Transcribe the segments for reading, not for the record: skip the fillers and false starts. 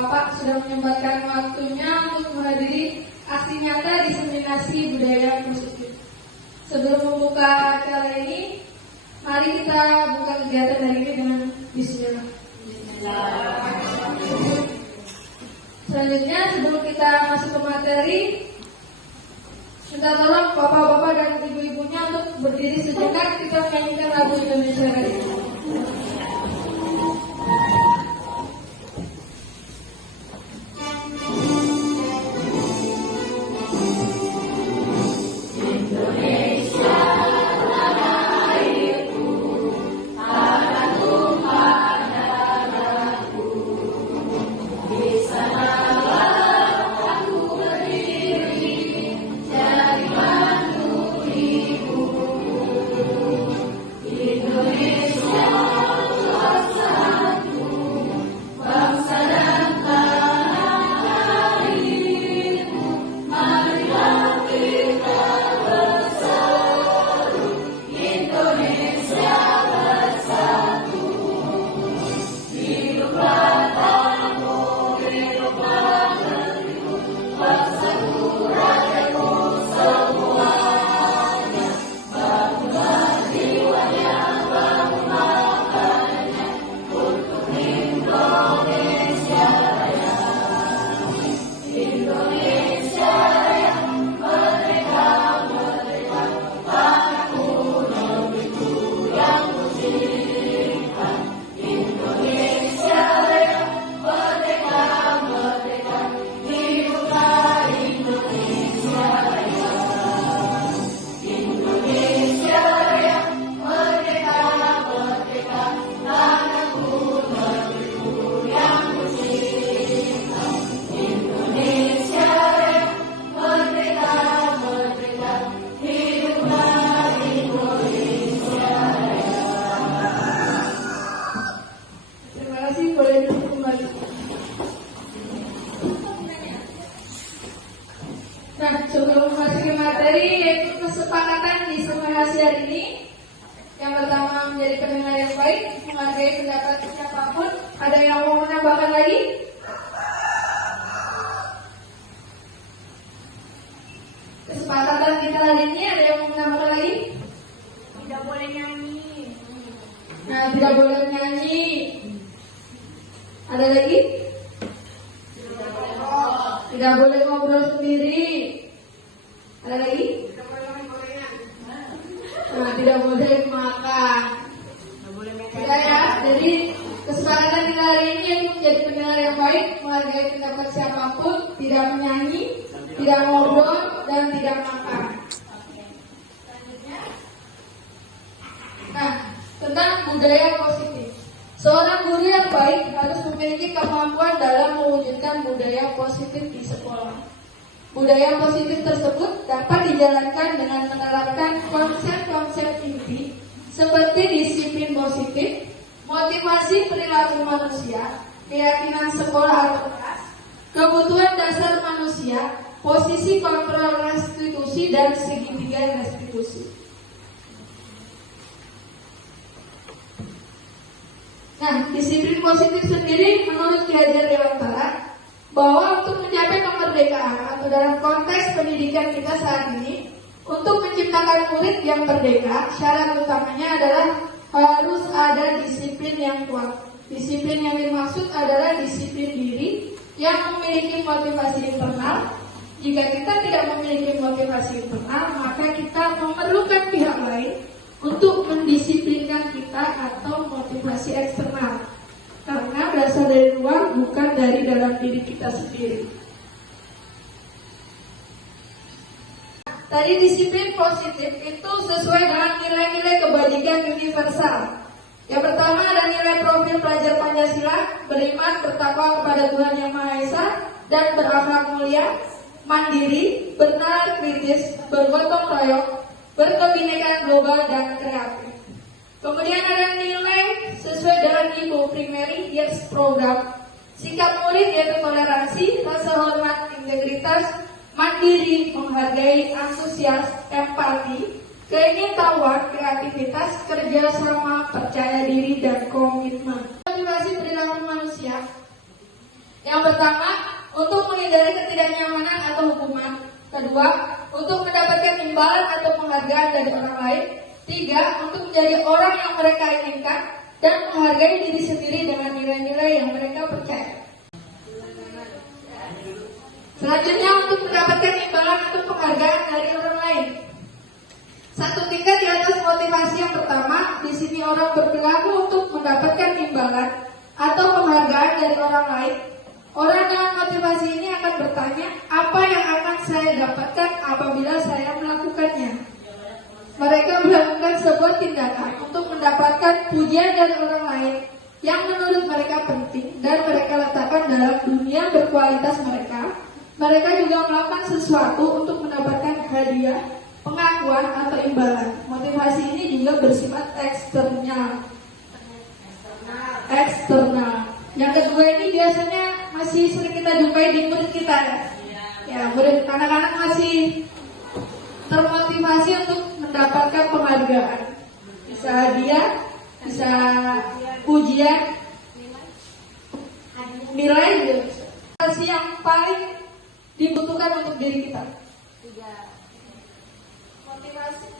Bapak sudah menyempatkan waktunya untuk menghadiri aksi nyata diseminasi budaya positif. Sebelum membuka acara ini, mari kita buka kegiatan hari ini dengan bismillah. Selanjutnya, sebelum kita masuk ke materi, minta tolong bapak-bapak dan ibu-ibunya untuk berdiri sejenak, kita menyanyikan lagu Indonesia Raya. Nah, sebelum masuk ke materi, yaitu kesepakatan diseminasi hari ini. Yang pertama, menjadi pendengar yang baik, menghargai pendapat siapapun. Ada yang mau menambahkan lagi? Kesepakatan kita hari ini, ada yang mau menambahkan lagi? Tidak boleh nyanyi. Nah, tidak boleh nyanyi. Ada lagi? Tidak boleh ngobrol sendiri. Ada lagi? Nah, tidak boleh makan. Tidak ya. Jadi kesepakatan kita hari ini yang menjadi pendengar yang baik, menghargai pendapat siapapun, tidak menyanyi, tidak ngobrol, dan tidak makan. Nah, tentang budaya positif. Seorang guru yang baik harus memiliki kemampuan dalam mewujudkan budaya positif di sekolah. Budaya positif tersebut dapat dijalankan dengan menerapkan konsep-konsep inti seperti disiplin positif, motivasi perilaku manusia, keyakinan sekolah atau kelas, kebutuhan dasar manusia, posisi kontrol restitusi, dan segitiga restitusi. Nah, disiplin positif sendiri menurut Ki Hajar Dewantara bahwa untuk mencapai kemerdekaan atau dalam konteks pendidikan kita saat ini, untuk menciptakan murid yang merdeka, syarat utamanya adalah harus ada disiplin yang kuat. Disiplin yang dimaksud adalah disiplin diri yang memiliki motivasi internal. Jika kita tidak memiliki motivasi internal, maka kita memerlukan pihak lain untuk mendisiplinkan kita atau motivasi eksternal, karena berasal dari luar, bukan dari dalam diri kita sendiri. Tadi disiplin positif itu sesuai dengan nilai-nilai kebajikan universal. Yang pertama ada nilai profil pelajar Pancasila, beriman, bertakwa kepada Tuhan Yang Maha Esa, dan berakhlak mulia, mandiri, bernalar kritis, bergotong royong, berkebinekaan global, dan kreatif. Kemudian ada nilai sesuai dengan IPU Primary Years Program. Sikap murid yaitu toleransi, rasa hormat, integritas, mandiri, menghargai, antusias, empati, keingintahuan, kreativitas, kerja sama, percaya diri, dan komitmen. Motivasi perilaku manusia. Yang pertama, untuk menghindari ketidaknyamanan atau hukuman. Kedua, untuk mendapatkan imbalan atau penghargaan dari orang lain. Tiga, untuk menjadi orang yang mereka inginkan dan menghargai diri sendiri dengan nilai-nilai yang mereka percaya. Selanjutnya, untuk mendapatkan imbalan atau penghargaan dari orang lain. Satu tingkat di atas motivasi yang pertama, di sini orang berperilaku untuk mendapatkan imbalan atau penghargaan dari orang lain. Orang dengan motivasi ini akan bertanya, apa yang akan saya dapatkan apabila saya melakukannya? Mereka melakukan sebuah tindakan untuk mendapatkan pujian dari orang lain yang menurut mereka penting dan mereka letakkan dalam dunia berkualitas mereka. Mereka juga melakukan sesuatu untuk mendapatkan hadiah, pengakuan atau imbalan. Motivasi ini juga bersifat eksternal. Yang kedua ini biasanya masih sering kita jumpai di murid kita ya. Ya, murid anak-anak masih termotivasi untuk mendapatkan penghargaan. Bisa hadiah, bisa pujian, nilai juga. Motivasi yang paling dibutuhkan untuk diri kita.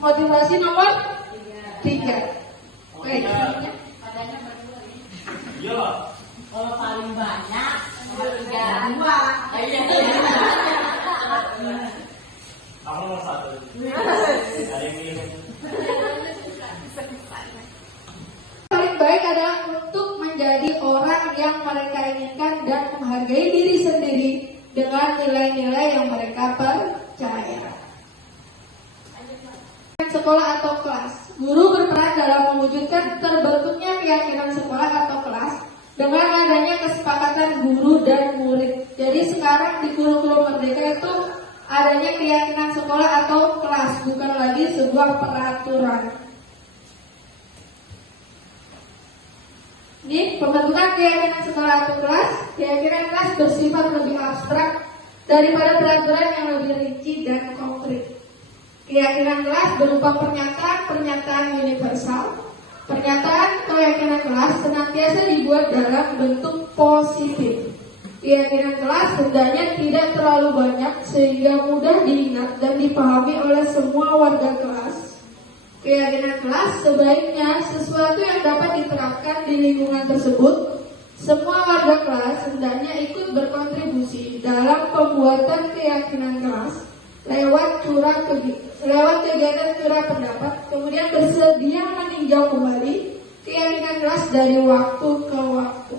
Motivasi nomor 3. Baik, selanjutnya. Iya. Kalau paling banyak, nomor 3, 2. Aku nomor 1. Ada yang milih. Paling baik adalah untuk menjadi orang yang mereka inginkan dan menghargai diri sendiri dengan nilai-nilai yang mereka percaya. Sekolah atau kelas. Guru berperan dalam mewujudkan terbentuknya keyakinan sekolah atau kelas dengan adanya kesepakatan guru dan murid. Jadi sekarang di kurikulum Merdeka itu adanya keyakinan sekolah atau kelas, bukan lagi sebuah peraturan. Ini pembentukan keyakinan sekolah atau kelas. Keyakinan kelas bersifat lebih abstrak daripada peraturan yang lebih rinci dan konkret. Keyakinan kelas berupa pernyataan universal. Pernyataan keyakinan kelas senantiasa dibuat dalam bentuk positif. Keyakinan kelas hendaknya tidak terlalu banyak sehingga mudah diingat dan dipahami oleh semua warga kelas. Keyakinan kelas sebaiknya sesuatu yang dapat diterapkan di lingkungan tersebut. Semua warga kelas hendaknya ikut berkontribusi dalam pembuatan keyakinan kelas lewat kegiatan curah pendapat, kemudian bersedia meninjau kembali keyakinan kelas dari waktu ke waktu.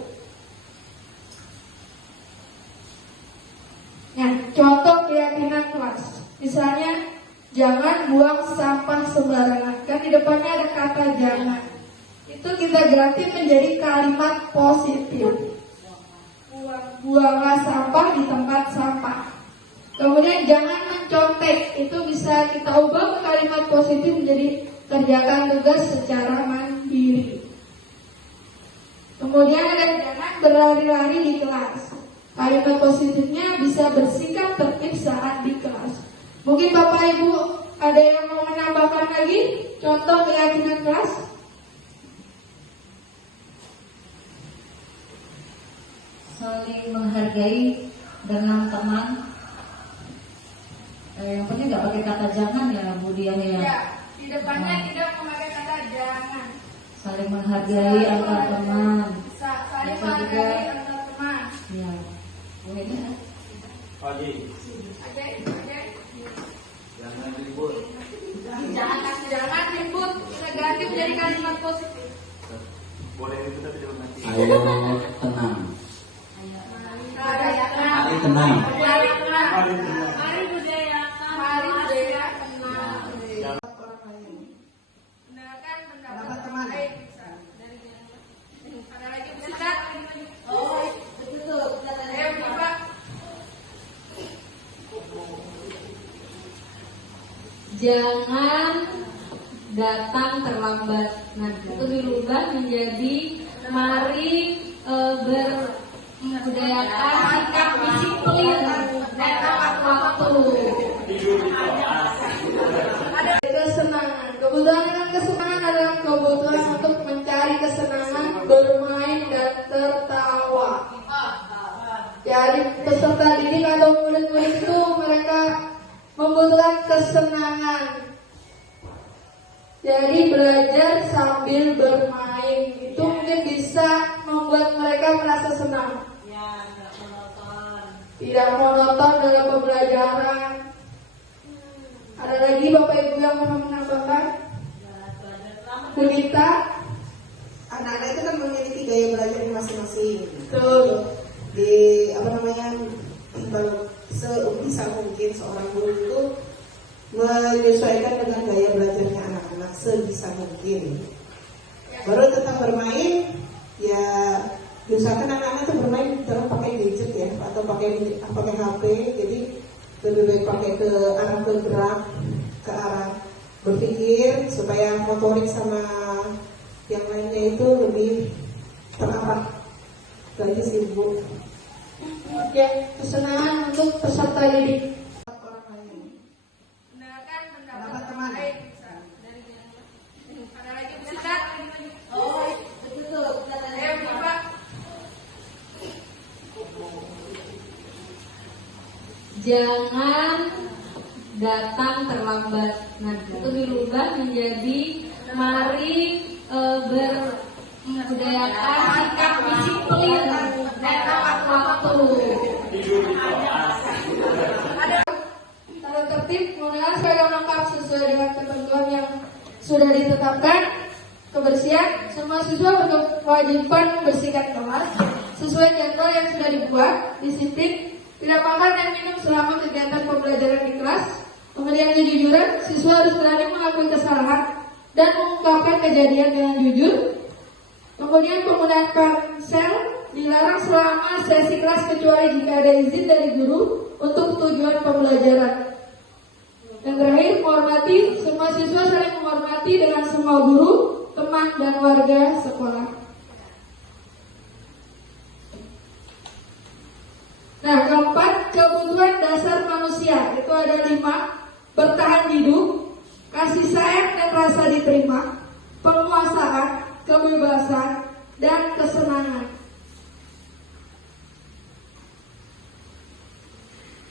Nah, contoh keyakinan kelas, misalnya jangan buang sampah sembarangan. Kan di depannya ada kata jangan. Itu kita ganti menjadi kalimat positif. Buanglah sampah di tempat sampah. Kemudian jangan mencontek, itu bisa kita ubah ke kalimat positif menjadi kerjakan tugas secara mandiri. Kemudian ada jangan berlari-lari di kelas. Kalimat positifnya bisa bersikap tertib saat di kelas. Mungkin Bapak Ibu ada yang mau menambahkan lagi contoh keyakinan kelas? Saling menghargai dengan teman. Yang penting nggak pakai kata jangan ya Bu Diah ya. Ya, di depannya tidak memakai kata jangan. Saling menghargai antar teman. Saling menghargai antar teman. Ya. Boleh ya. Pagi. Oke. Jangan ribut. Jangan ribut. Kita ganti menjadi kalimat positif. Boleh itu tapi jangan nanti. Ayo tenang. Mari tenang. Mari tenang. Mari tenang. Mari budayakan. Mari budaya tenang. Benarkan pendapat teman lain. Ada lagi Ustaz? Oh, betul. Ayo Bapak. Jangan datang terlambat. Nah, itu dirubah menjadi mari membudayakan sikap disiplin dan tepat waktu. Ada kesenangan. Kebutuhan dengan kesenangan adalah kebutuhan untuk mencari kesenangan, bermain dan tertawa. dari peserta didik atau murid-murid itu mereka membutuhkan kesenangan. Jadi belajar sambil bermain itu mungkin bisa membuat mereka merasa senang. Ya, nggak monoton. Tidak monoton dalam pembelajaran. Ada lagi Bapak Ibu yang mau menambahkan? Ya, belajar lama. Bu Nita? Anak-anak itu kan memiliki gaya belajar masing-masing. Betul. Di kalau sebisa mungkin seorang guru itu menyesuaikan dengan gaya belajarnya anak-anak sebisa mungkin. Baru tentang bermain, ya diusahakan anak-anak itu bermain jangan pakai gadget ya, atau pakai HP. Jadi lebih baik pakai ke arah bergerak, ke arah berpikir supaya motorik sama yang lainnya itu lebih terarah. Itu aja sih Bu. Ya, kesenangan untuk peserta didik. Orang lain. Mendengarkan Pendapat teman. lain. Ada lagi Bu Sita? Oh, betul. Ayo Bu Pak. Jangan datang terlambat. Nah, itu dirubah menjadi mari membudayakan sikap disiplin dan tepat waktu. Tidur di kelas. Tata tertib menggunakan seragam lengkap sesuai dengan ketentuan yang sudah ditetapkan. Kebersihan, semua siswa berkewajiban membersihkan kelas sesuai jadwal yang sudah dibuat. Disiplin, tidak makan dan minum selama kegiatan pembelajaran di kelas. Kemudian kejujuran, siswa harus berani mengakui kesalahan dan mengungkapkan kejadian dengan jujur. Kemudian penggunaan ponsel dilarang selama sesi kelas kecuali jika ada izin dari guru untuk tujuan pembelajaran. Dan terakhir, menghormati, semua siswa saling menghormati dengan semua guru, teman, dan warga sekolah. Nah, keempat, kebutuhan dasar manusia itu ada 5: bertahan hidup, kasih sayang dan rasa diterima, penguasaan, kebebasan, dan kesenangan.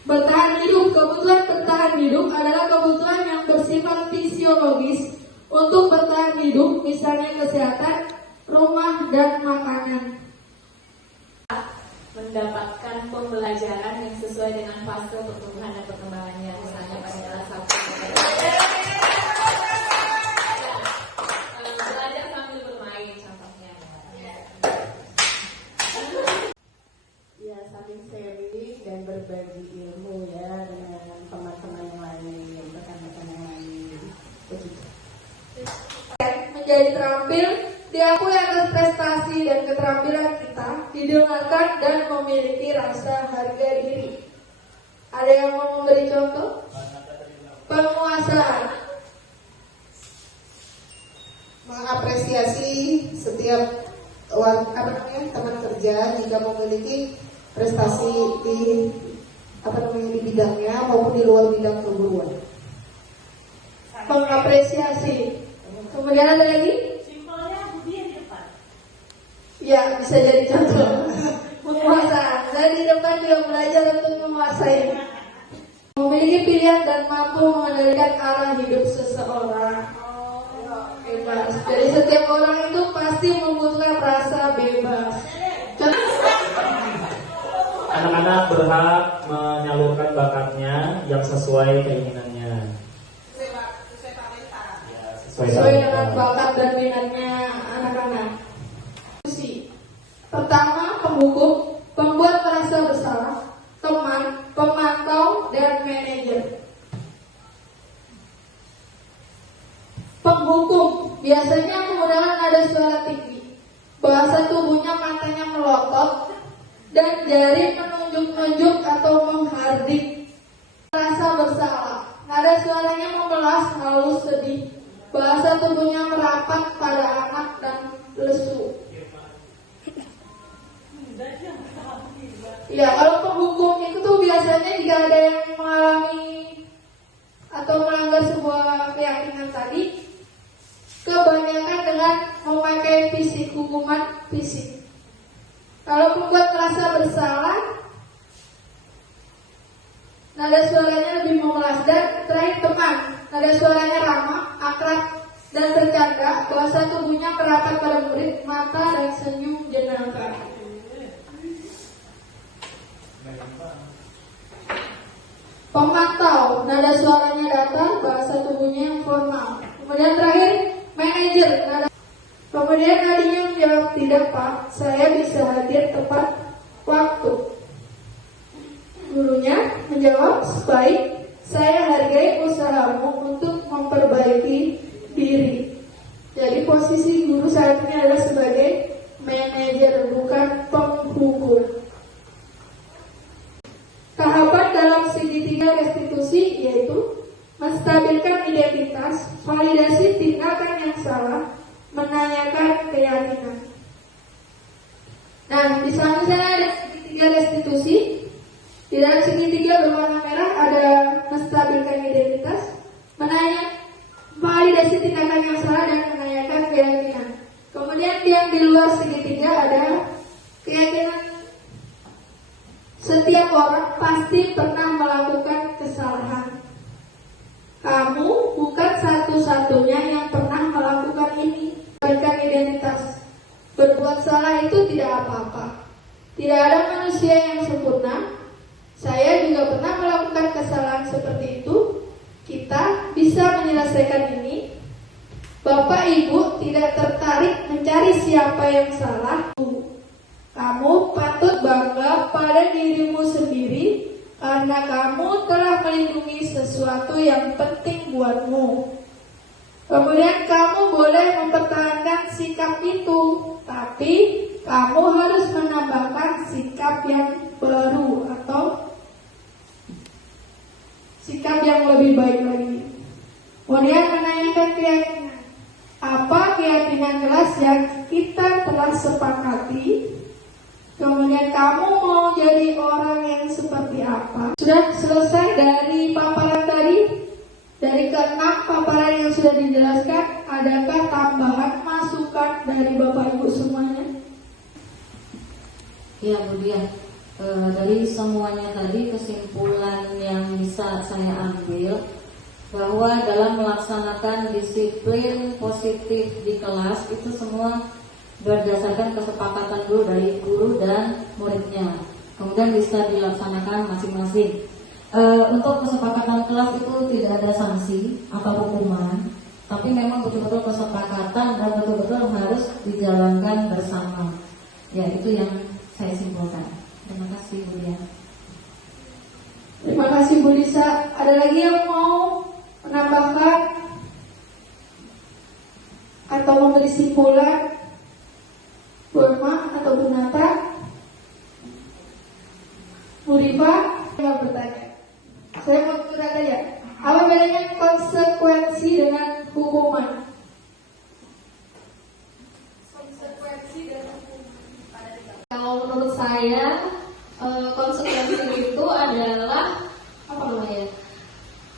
Bertahan hidup, kebutuhan bertahan hidup adalah kebutuhan yang bersifat fisiologis untuk bertahan hidup, misalnya kesehatan, rumah, dan makanan. Mendapatkan pembelajaran yang sesuai dengan fase pertumbuhan dan perkembangannya, misalnya pada kelas 1. Belajar sambil bermain contohnya. Ya saling sharing dan berbagi ilmu ya dengan teman-teman yang lain, rekan-rekan yang lain. Begitu. Menjadi terampil, diakui atas prestasi dan keterampilan kita, didengarkan dan memiliki rasa harga diri. Ada yang mau memberi contoh? Penguasaan. Mengapresiasi setiap teman kerja jika memiliki prestasi di di bidangnya maupun di luar bidang keguruan. Mengapresiasi. Kemudian ada lagi? Simpelnya budi di depan. Ya, bisa jadi contoh. Penguasaan. Saya di depan juga belajar untuk menguasai. Memiliki pilihan dan mampu mengendalikan arah hidup seseorang. Bebas. Jadi setiap orang itu pasti membutuhkan rasa bebas. Anak-anak berhak menyalurkan bakatnya yang sesuai keinginannya. Ya, Sesuai dengan bakat dan minatnya anak-anak. Pertama, penghukum, pembuat merasa bersalah, teman, pemantau, dan manajer. Penghukum biasanya menggunakan nada suara tinggi, bahasa tubuhnya matanya melotot, dan jari menunjuk-nunjuk atau menghardik. Merasa bersalah, nada suaranya memelas, halus, sedih. Bahasa tubuhnya merapat pada anak dan lesu. Ya, kalau penghukum itu tuh biasanya jika ada yang mengalami atau melanggar sebuah keyakinan tadi, kebanyakan dengan memakai fisik, hukuman fisik. Kalau membuat merasa bersalah, nada suaranya lebih memelas. Dan terakhir teman, nada suaranya ramah, akrab, dan bercanda. Bahasa tubuhnya merapat pada murid, mata dan senyum jenaka. Pemantau, nada suaranya datar, bahasa tubuhnya yang formal. Kemudian terakhir, manajer. Kemudian nadinya menjawab, tidak Pak, saya bisa hadir tepat waktu. Gurunya menjawab, baik, saya hargai usahamu untuk memperbaiki diri. Jadi posisi guru saat ini adalah sebagai manajer, bukan penghukum. Tahapan dalam segitiga restitusi yaitu menstabilkan identitas, validasi tindakan yang salah, menanyakan keyakinan. Nah, di sana ada segitiga restitusi. Di dalam segitiga berwarna merah ada menstabilkan identitas, validasi tindakan yang salah, dan menanyakan keyakinan. Kemudian yang di luar segitiga ada keyakinan. Setiap orang pasti pernah melakukan kesalahan. Kamu bukan satu-satunya yang pernah melakukan ini. Berikan identitas. Berbuat salah itu tidak apa-apa. Tidak ada manusia yang sempurna. Saya juga pernah melakukan kesalahan seperti itu. Kita bisa menyelesaikan ini. Bapak Ibu tidak tertarik mencari siapa yang salah. Kamu patut bangga pada dirimu sendiri karena kamu telah melindungi sesuatu yang penting buatmu. Kemudian kamu boleh mempertahankan sikap itu, tapi kamu harus menambahkan sikap yang baru atau sikap yang lebih baik lagi. Kemudian menanyakan keyakinan. Apa keyakinan jelas yang kita telah sepakati? Kemudian kamu mau jadi orang yang seperti apa? Sudah selesai dari paparan tadi. Dari keenam paparan yang sudah dijelaskan, adakah tambahan masukan dari Bapak Ibu semuanya? Ya Bu Dian, dari semuanya tadi kesimpulan yang bisa saya ambil bahwa dalam melaksanakan disiplin positif di kelas itu semua berdasarkan kesepakatan dulu dari guru dan muridnya. Kemudian bisa dilaksanakan masing-masing. Untuk kesepakatan kelas itu tidak ada sanksi atau hukuman, tapi memang betul-betul kesepakatan dan betul-betul harus dijalankan bersama. Ya, itu yang saya simpulkan. Terima kasih Bu Dian. Terima kasih Bu Lisa. Ada lagi yang mau menambahkan atau memberi simpulan? Bu Emma atau Bu Nata? Bu Rifa? Saya mau bertanya. Saya mau bertanya ya. Apa bedanya konsekuensi dengan hukuman? Konsekuensi dan hukuman. Kalau menurut saya konsekuensi itu adalah apa namanya?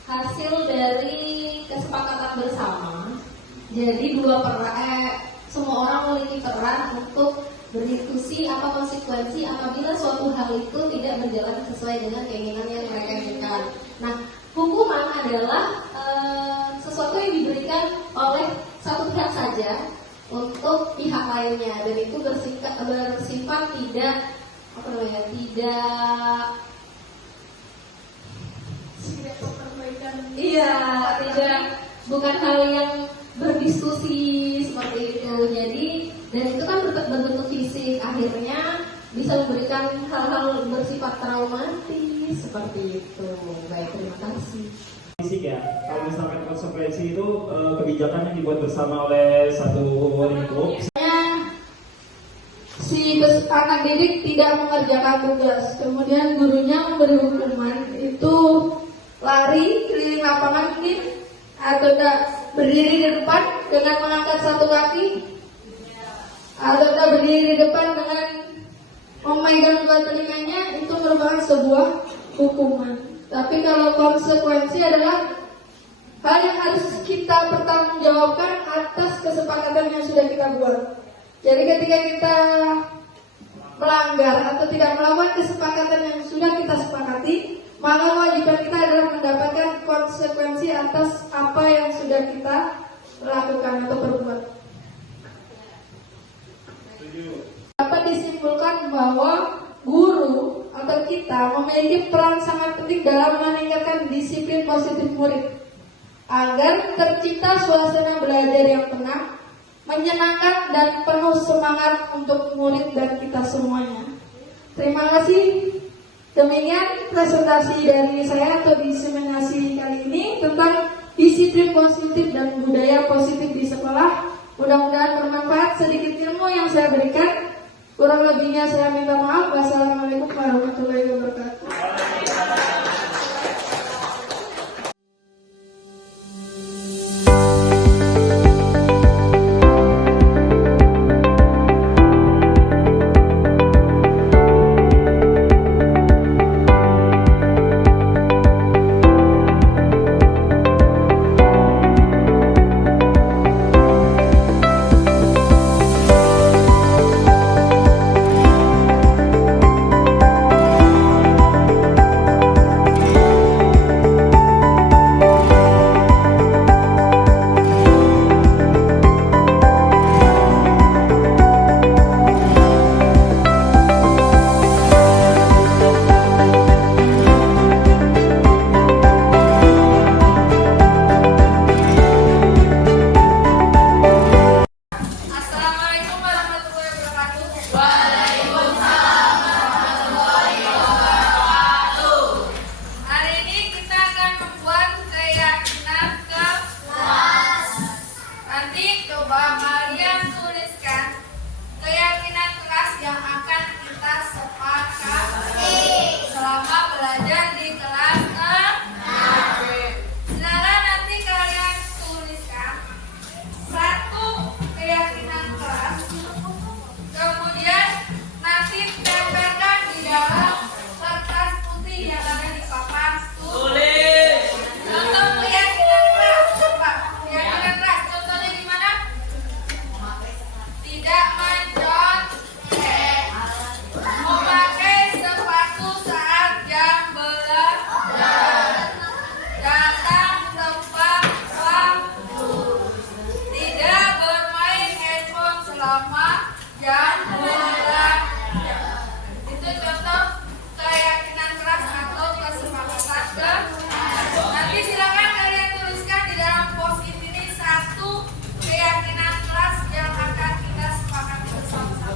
Hasil dari kesepakatan bersama. Jadi semua orang memiliki peran untuk berdiskusi apa konsekuensi apabila suatu hal itu tidak berjalan sesuai dengan keinginan yang mereka inginkan. Nah, hukuman adalah sesuatu yang diberikan oleh satu pihak saja untuk pihak lainnya, dan itu bersifat tidak bukan hal yang berdiskusi seperti itu. Jadi dan itu kan berbentuk fisik, akhirnya bisa memberikan hal-hal bersifat traumatis seperti itu. Baik, terima kasih. Fisik ya, kalau misalkan konsekuensi itu kebijakan yang dibuat bersama oleh satu lingkup. Si anak didik tidak mengerjakan tugas, kemudian gurunya memberi hukuman, itu lari keliling lapangan mungkin, atau berdiri di depan dengan mengangkat satu kaki, atau berdiri di depan dengan memegang dua telinganya, itu merupakan sebuah hukuman. Tapi kalau konsekuensi adalah hal yang harus kita pertanggungjawabkan atas kesepakatan yang sudah kita buat. Jadi ketika kita melanggar atau tidak melakukan kesepakatan yang sudah kita sepakati, maka kewajiban kita adalah mendapatkan konsekuensi atas apa yang sudah kita lakukan atau perbuat. Dapat disimpulkan bahwa guru atau kita memiliki peran sangat penting dalam meningkatkan disiplin positif murid agar tercipta suasana belajar yang tenang, menyenangkan dan penuh semangat untuk murid dan kita semuanya. Terima kasih. Demikian presentasi dari saya atau diseminasi kali ini tentang disiplin positif dan budaya positif di sekolah. Mudah-mudahan bermanfaat sedikit ilmu yang saya berikan. Kurang lebihnya saya minta maaf. Wassalamualaikum warahmatullahi wabarakatuh. Assalamualaikum warahmatullahi wabarakatuh. Hari ini kita akan membuat keyakinan kelas. Nanti coba kalian tuliskan keyakinan kelas yang akan kita sepakati selama belajar di kelas Silakan nanti kalian tuliskan satu keyakinan kelas, kemudian nanti tempelkan di dalam kertas putih yang ada di papan tulis. Contoh keyakinan kelas, coba keyakinan kelas. Contohnya gimana? Tidak mencontek, memakai sepatu saat jam belajar, datang tepat waktu, tidak bermain handphone selama jam belajar. Itu contoh keyakinan keras atau kesepakatan kelas. Nanti silakan kalian tuliskan di dalam post-it ini satu keyakinan keras yang akan kita sepakati bersama-sama.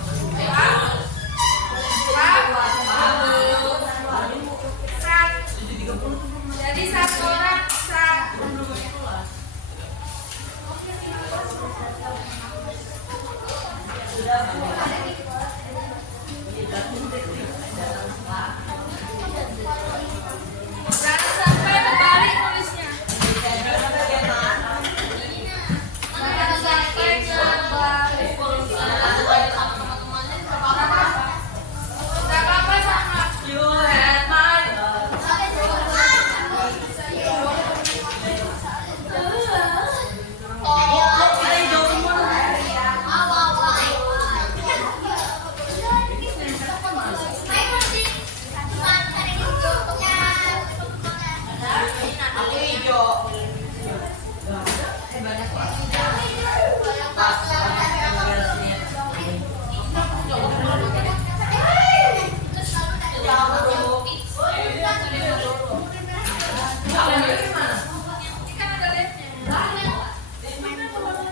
Jadi satu orang satu. Jangan sampai terbalik tulisnya. Jangan sampai terbalik. Gak apa-apa sama.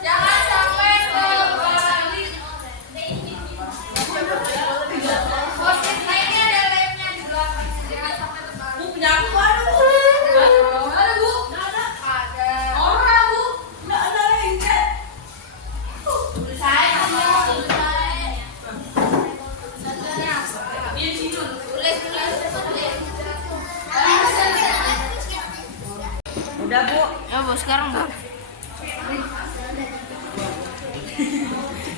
Jangan sampai terbalik. Post-it lainnya ada lemnya di belakang. Jangan sampai terbalik. Punya aku baru. Ada bu? Ada. Orang bu? Nggak ada lengket. Saya mau tulis. Udah bu. Ya bu, sekarang bu.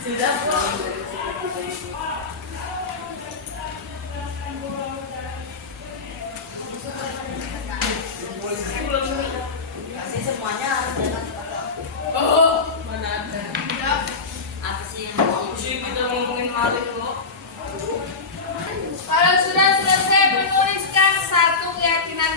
Sudah bu. Kasih semuanya harus datang. Oh, mana ada? Apa sih kita ngomongin maling lo? Kalau sudah selesai menuliskan satu keyakinan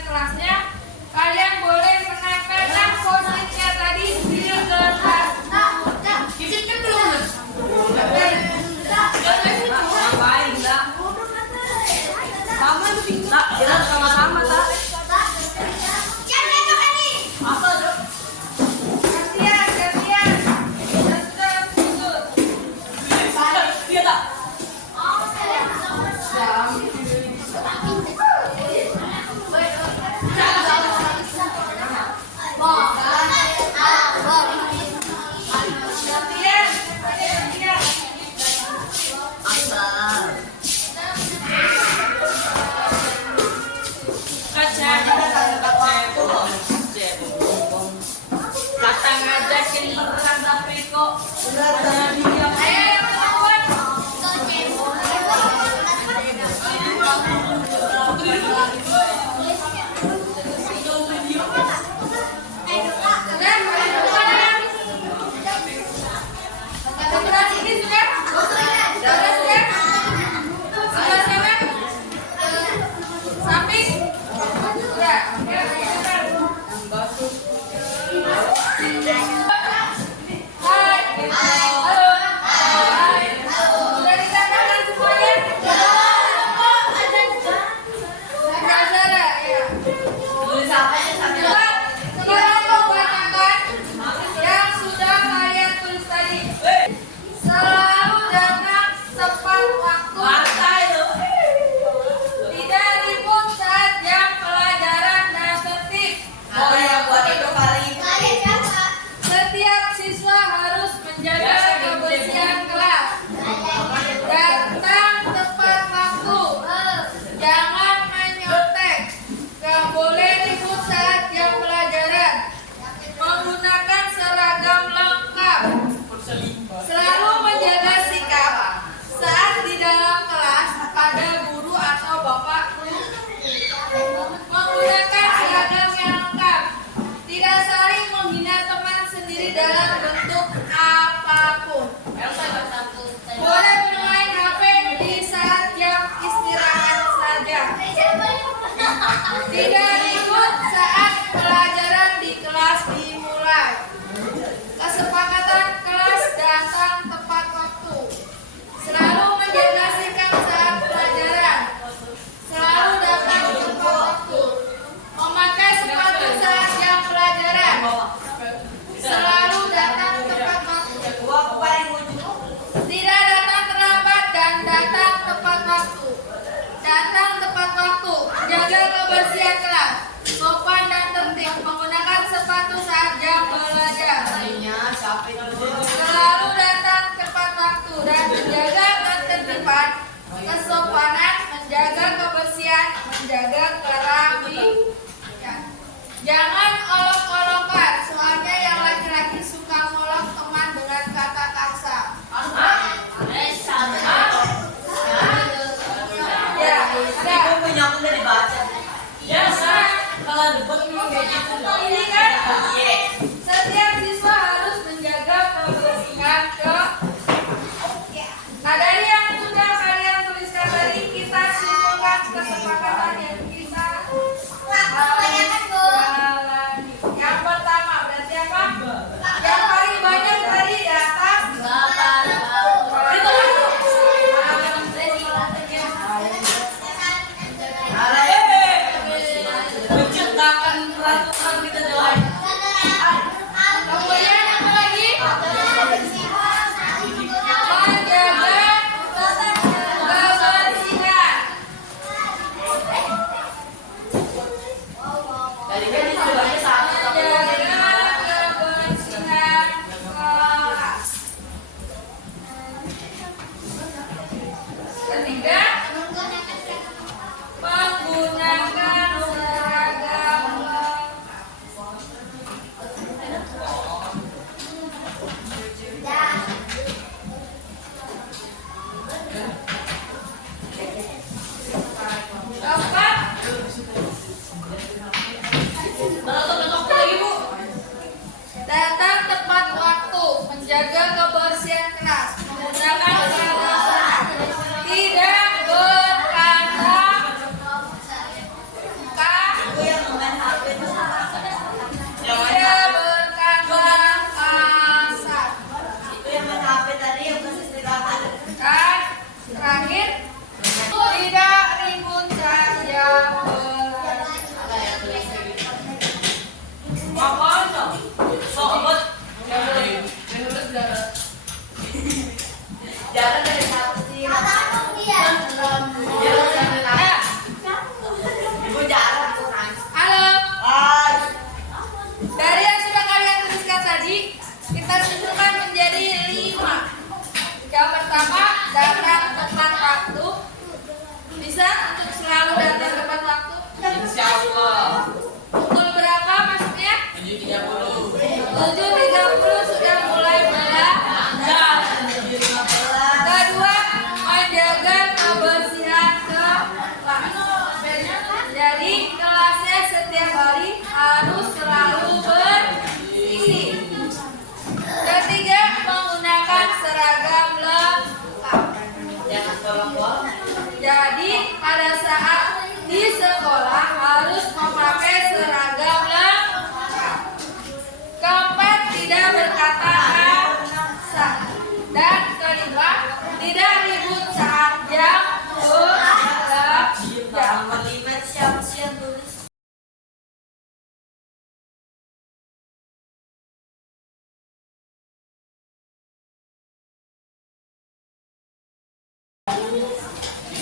Tidak ribut saat pelajaran di kelas dimulai. Kesepakatan kelas datang tepat waktu. Selalu menjaga sikap saat pelajaran. Selalu datang tepat waktu. Memakai sepatu saat jam pelajaran. Selalu datang tepat waktu. Tidak datang terlambat dan datang tepat waktu. Datang tepat waktu. Jaga kebersihan kelas. Sopan dan tertib. Menggunakan sepatu saat jam belajar. Selalu datang tepat waktu dan menjaga ketertiban, kesopanan, menjaga kebersihan, menjaga kerapian. Jangan olok-olokan, soalnya yang laki-laki suka ngolok teman dengan kata kasar. Ya, ini kan setiap siswa harus menjaga kebersihan Nah, dari yang sudah kalian tuliskan tadi, kita simpulkan kesepakatan yang kita jalani. Yang pertama berarti apa? Yang paling banyak tadi datang menciptakan peraturan kita jalan. kemudian apa lagi? Menjaga kebersihan. Tadi kan disebutnya satu tapi Menjaga kebersihan kelas. Ketiga, menggunakan seragam keempat, datang tepat waktu, menjaga kebersihan kelas, menggunakan seragam, tidak berkata tidak berkata kasar. Kan terakhir, tidak ribut saja Jangan dari satu sih. Ibu jarang tuh nangis. Halo, dari yang sudah kalian tuliskan tadi, kita simpulkan menjadi 5. Yang pertama, datang tepat waktu. Bisa untuk selalu datang tepat waktu. Insya Allah. Pukul berapa maksudnya? 7.30. 7.30 sudah mulai belajar. Kedua, menjaga kebersihan kelas. Jadi kelasnya setiap hari harus selalu bersih. Ketiga, menggunakan seragam lengkap. Jangan bolong-bolong. Jadi pada saat di sekolah harus memakai seragam lengkap. Keempat, tidak berkata kasar. Dan kelima, tidak ribut saat jam belajar. Nomor 5 siap-siap tulis.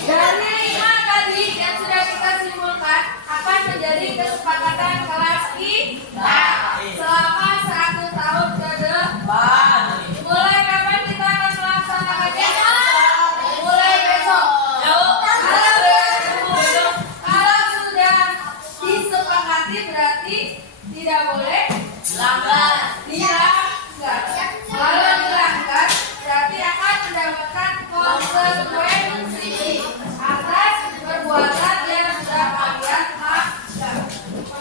Dari 5 tadi yang sudah kita simpulkan akan menjadi kesepakatan kelas kita selama 1 tahun ke depan. Mulai kapan kita akan melaksanakannya? Mulai besok. Kalau sudah disepakati berarti tidak boleh dilanggar. Kalau dilanggar berarti akan mendapatkan konsekuensi atas perbuatan yang sudah kalian lakukan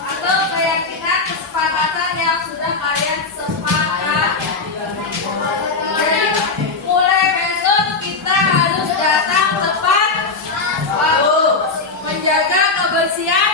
atau keyakinan kesepakatan yang sudah kalian sepakati. Jadi mulai besok kita harus datang tepat waktu, menjaga kebersihan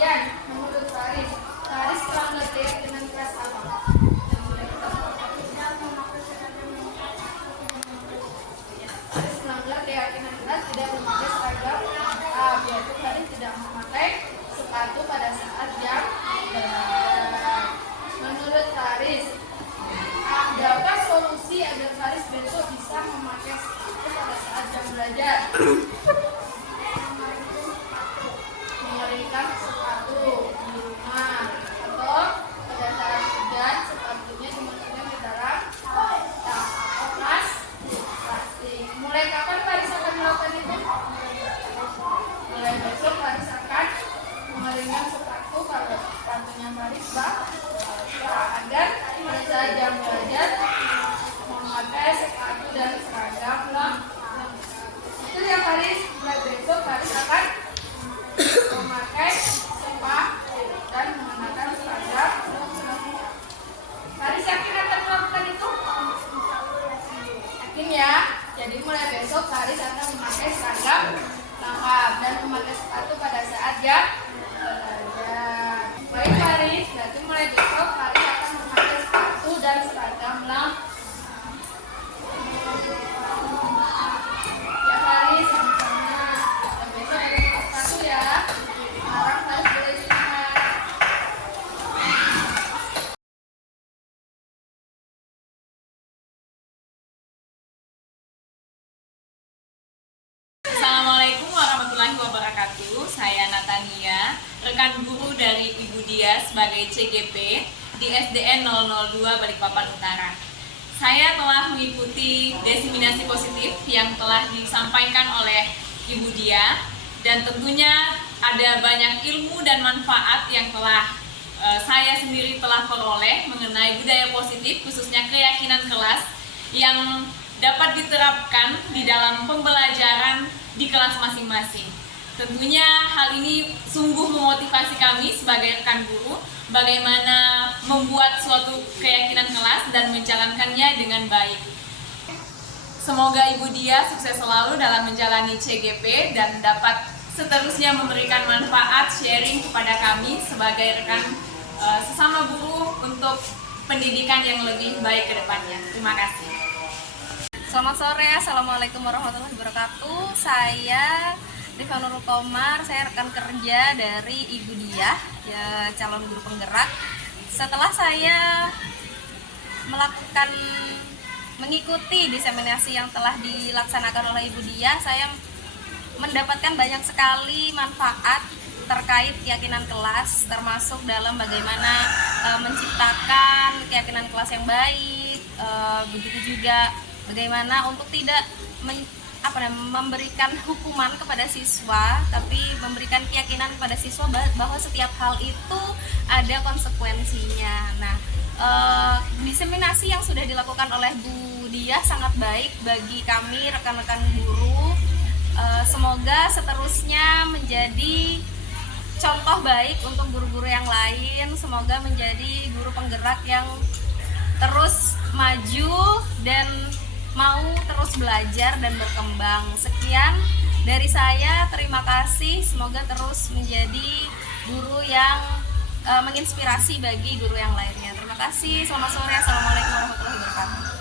Kemudian menurut Faris telah mengerti dengan kelas apa? Faris melanggar keyakinan kelas tidak memakai seragam A, yaitu Faris tidak memakai sepatu pada saat jam belajar. Menurut Faris, adakah solusi agar Faris besok bisa memakai sepatu pada saat jam belajar? Mengeringkan sepatu di rumah, atau pada saat hujan sepatunya dimasukkan ke dalam tas plastik. Mulai kapan Faris akan melakukan itu? Mulai besok Faris akan mengeringkan sepatu kalau sepatunya Faris agar pada saat jam belajar memakai sepatu dan seragam lengkap. Itu ya Faris. Mulai besok Faris akan memakai sepatu dan mengenakan seragam lengkap. Faris yakin akan melakukan itu? Yakin ya? Jadi mulai besok Faris akan memakai seragam lengkap dan memakai sepatu pada saat jam belajar. Baik Faris, berarti mulai besok Faris akan memakai sepatu dan seragam lengkap. Ya Faris, sama-sama. Dan besok ada buka sepatu ya. Sekarang Faris boleh istirahat. Assalamualaikum warahmatullahi wabarakatuh. Saya Natania, rekan guru dari Ibu Dia sebagai CGP di SDN 002 Balikpapan Utara. Saya telah mengikuti diseminasi positif yang telah disampaikan oleh Ibu Dia, dan tentunya ada banyak ilmu dan manfaat yang telah saya sendiri telah peroleh mengenai budaya positif, khususnya keyakinan kelas yang dapat diterapkan di dalam pembelajaran di kelas masing-masing. Tentunya hal ini sungguh memotivasi kami sebagai rekan guru bagaimana membuat suatu keyakinan kelas dan menjalankannya dengan baik. Semoga Ibu Dia sukses selalu dalam menjalani CGP dan dapat seterusnya memberikan manfaat sharing kepada kami sebagai rekan sesama guru untuk pendidikan yang lebih baik ke depannya. Terima kasih. Selamat sore, Assalamualaikum warahmatullahi wabarakatuh. Saya Rifa Nurul Komar, saya rekan kerja dari Ibu Dia, ya, calon guru penggerak. Setelah saya mengikuti diseminasi yang telah dilaksanakan oleh Ibu Dia, saya mendapatkan banyak sekali manfaat terkait keyakinan kelas, termasuk dalam bagaimana menciptakan keyakinan kelas yang baik, begitu juga bagaimana untuk tidak memberikan hukuman kepada siswa, tapi memberikan keyakinan kepada siswa bahwa setiap hal itu ada konsekuensinya. Nah, diseminasi yang sudah dilakukan oleh Bu Dia sangat baik bagi kami rekan-rekan guru. Semoga seterusnya menjadi contoh baik untuk guru-guru yang lain. Semoga menjadi guru penggerak yang terus maju dan mau terus belajar dan berkembang. Sekian dari saya, terima kasih. Semoga terus menjadi guru yang menginspirasi bagi guru yang lainnya. Terima kasih. Selamat sore. Assalamualaikum warahmatullahi wabarakatuh.